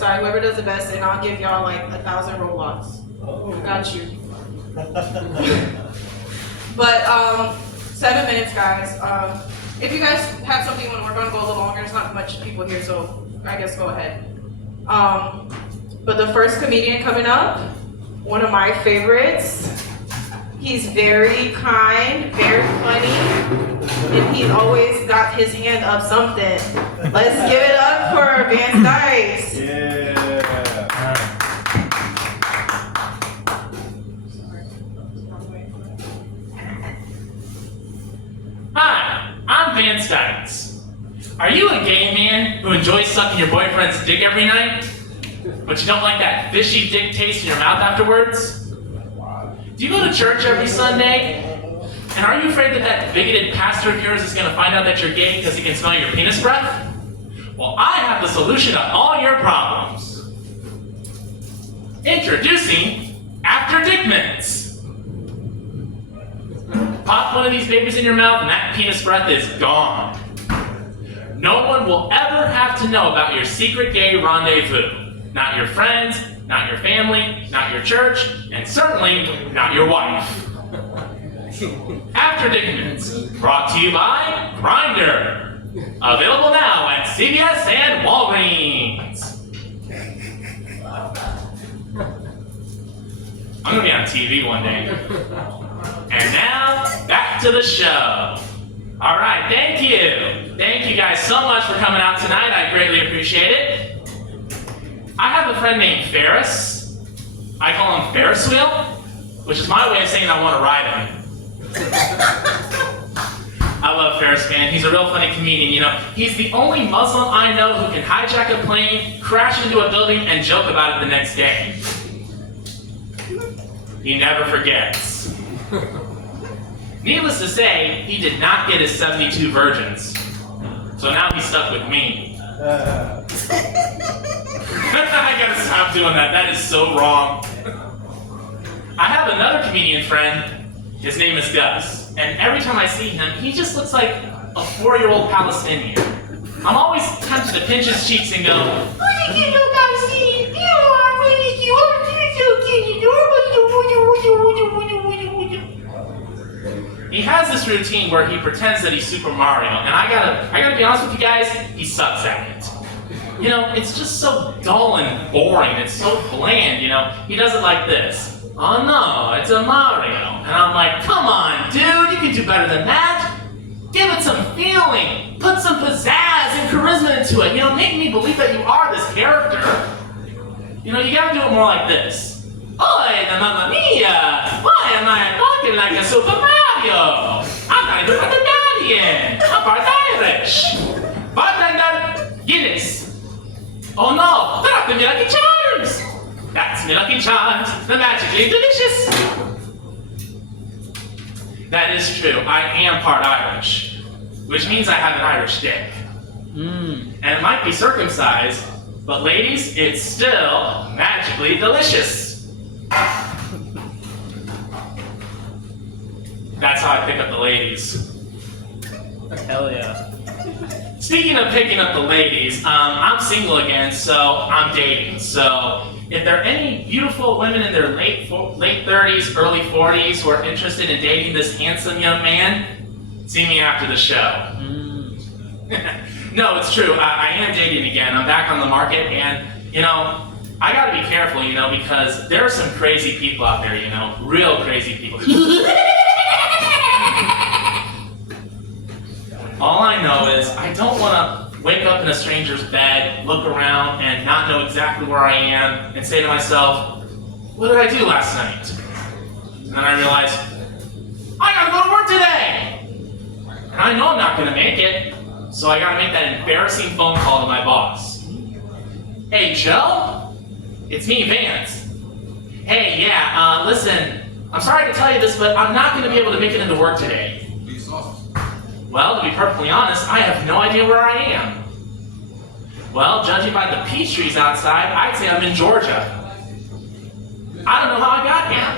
aside, whoever does the best, and I'll give y'all like 1,000 Roblox. Oh. Got you. But 7 minutes, guys. If you guys have something you want to work on, go a little longer. There's not much people here, so I guess go ahead. But the first comedian coming up, one of my favorites. He's very kind, very funny, and he's always got his hand up something. Let's give it up for Vance Dykes. Yeah. Hi, I'm Vance Dykes. Are you a gay man who enjoys sucking your boyfriend's dick every night, but you don't like that fishy dick taste in your mouth afterwards? Do you go to church every Sunday? And are you afraid that that bigoted pastor of yours is going to find out that you're gay because he can smell your penis breath? Well, I have the solution to all your problems. Introducing After Dick Mints. Pop one of these babies in your mouth and that penis breath is gone. No one will ever have to know about your secret gay rendezvous. Not your friends, not your family, not your church, and certainly not your wife. After Dick Mints, brought to you by Grindr. Available now at CVS and Walgreens. I'm gonna be on TV one day. And now, back to the show. All right, thank you. Thank you guys so much for coming out tonight. I greatly appreciate it. I have a friend named Ferris. I call him Ferris Wheel, which is my way of saying I want to ride him. I love Ferris, man. He's a real funny comedian, you know. He's the only Muslim I know who can hijack a plane, crash into a building, and joke about it the next day. He never forgets. Needless to say, he did not get his 72 virgins. So now he's stuck with me. I gotta stop doing that. That is so wrong. I have another comedian friend. His name is Gus. And every time I see him, he just looks like a 4-year-old Palestinian. I'm always tempted to pinch his cheeks and go, he has this routine where he pretends that he's Super Mario, and I gotta be honest with you guys, he sucks at it. You know, it's just so dull and boring, it's so bland, you know. He does it like this. Oh no, it's a Mario. And I'm like, come on, dude, you can do better than that. Give it some feeling. Put some pizzazz and charisma into it. You know, make me believe that you are this character. You know, you gotta do it more like this. Oi, the mamma mia! Why am I talking like a Super Mario? I'm not even Italian. I'm part Irish. Bartender, Guinness. Oh no, they're not the Lucky Charms. That's me Lucky Charms, the magically delicious. That is true. I am part Irish, which means I have an Irish dick. And it might be circumcised, but ladies, it's still magically delicious. That's how I pick up the ladies. Hell yeah. Speaking of picking up the ladies, I'm single again, so I'm dating. So if there are any beautiful women in their late 30s, early 40s who are interested in dating this handsome young man, see me after the show. No, it's true. I am dating again. I'm back on the market, and you know, I gotta be careful, you know, because there are some crazy people out there, you know, real crazy people. All I know is I don't want to wake up in a stranger's bed, look around, and not know exactly where I am, and say to myself, what did I do last night? And then I realize, I gotta go to work today! And I know I'm not gonna make it, so I gotta make that embarrassing phone call to my boss. Hey, Joe? It's me, Vance. Hey, yeah, listen, I'm sorry to tell you this, but I'm not gonna be able to make it into work today. Well, to be perfectly honest, I have no idea where I am. Well, judging by the peach trees outside, I'd say I'm in Georgia. I don't know how I got here.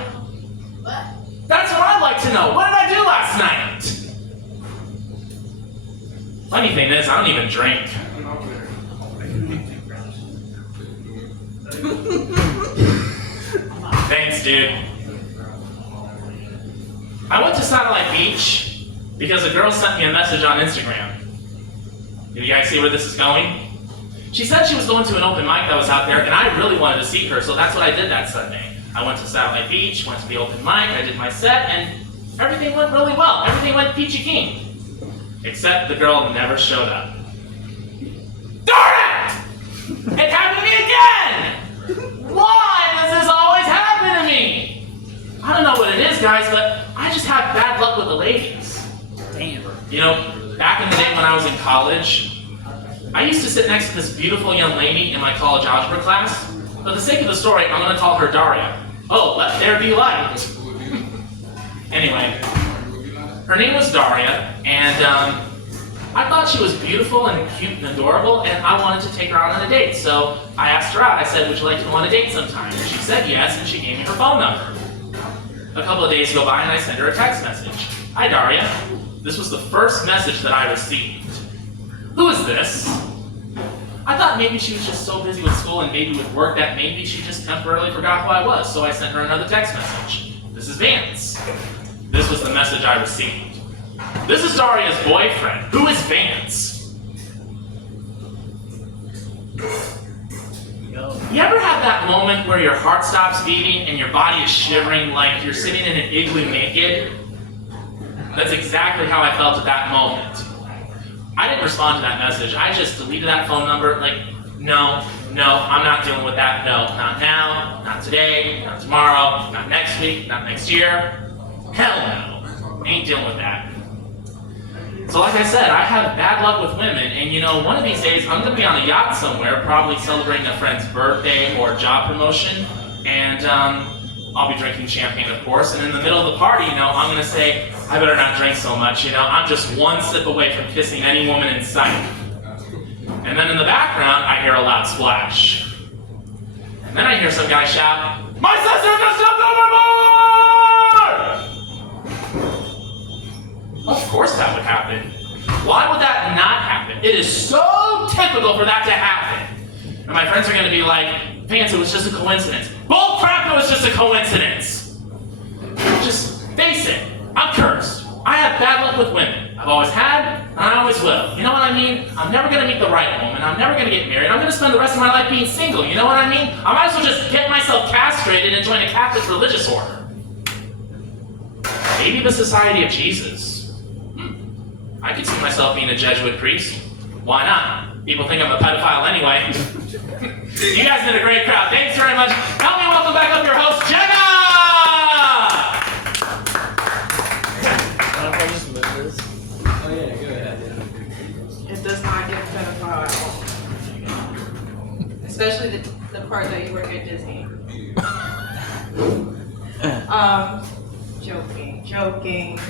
What? That's what I'd like to know. What did I do last night? Funny thing is, I don't even drink. Thanks, dude. I went to Satellite Beach because a girl sent me a message on Instagram. Do you guys see where this is going? She said she was going to an open mic that was out there, and I really wanted to see her, so that's what I did that Sunday. I went to Satellite Beach, went to the open mic, I did my set, and everything went really well. Everything went peachy keen. Except the girl never showed up. Darn it! It happened to me again! Why does this always happen to me? I don't know what it is, guys, but I just have bad luck with the ladies. Damn. You know, back in the day when I was in college, I used to sit next to this beautiful young lady in my college algebra class. For the sake of the story, I'm going to call her Daria. Oh, let there be light. Anyway, her name was Daria, and I thought she was beautiful and cute and adorable, and I wanted to take her out on a date. So I asked her out. I said, would you like to go on a date sometime? And she said yes, and she gave me her phone number. A couple of days go by, and I sent her a text message. Hi, Daria. This was the first message that I received. Who is this? I thought maybe she was just so busy with school and maybe with work that maybe she just temporarily forgot who I was, so I sent her another text message. This is Vance. This was the message I received. This is Daria's boyfriend. Who is Vance? You ever have that moment where your heart stops beating and your body is shivering like you're sitting in an igloo naked? That's exactly how I felt at that moment. I didn't respond to that message. I just deleted that phone number. Like, no, I'm not dealing with that. No, not now, not today, not tomorrow, not next week, not next year. Hell no. Ain't dealing with that. So like I said, I have bad luck with women, and you know, one of these days I'm gonna be on a yacht somewhere, probably celebrating a friend's birthday or job promotion, and I'll be drinking champagne, of course, and in the middle of the party, you know, I'm gonna say, I better not drink so much, you know, I'm just one sip away from kissing any woman in sight. And then in the background, I hear a loud splash. And then I hear some guy shout, my sister just jumped overboard! Of course that would happen. Why would that not happen? It is so typical for that to happen. And my friends are gonna be like, Vance, it was just a coincidence. Bull crap, it was just a coincidence. Just face it, I'm cursed. I have bad luck with women. I've always had, and I always will. You know what I mean? I'm never gonna meet the right woman. I'm never gonna get married. I'm gonna spend the rest of my life being single. You know what I mean? I might as well just get myself castrated and join a Catholic religious order. Maybe the Society of Jesus. I could see myself being a Jesuit priest. Why not? People think I'm a pedophile anyway. You guys did a great crowd. Thanks very much. Help me welcome back up your host, Jenna! Oh yeah, go ahead. It does not get pedophile at all. Especially the part that you work at Disney. Joking.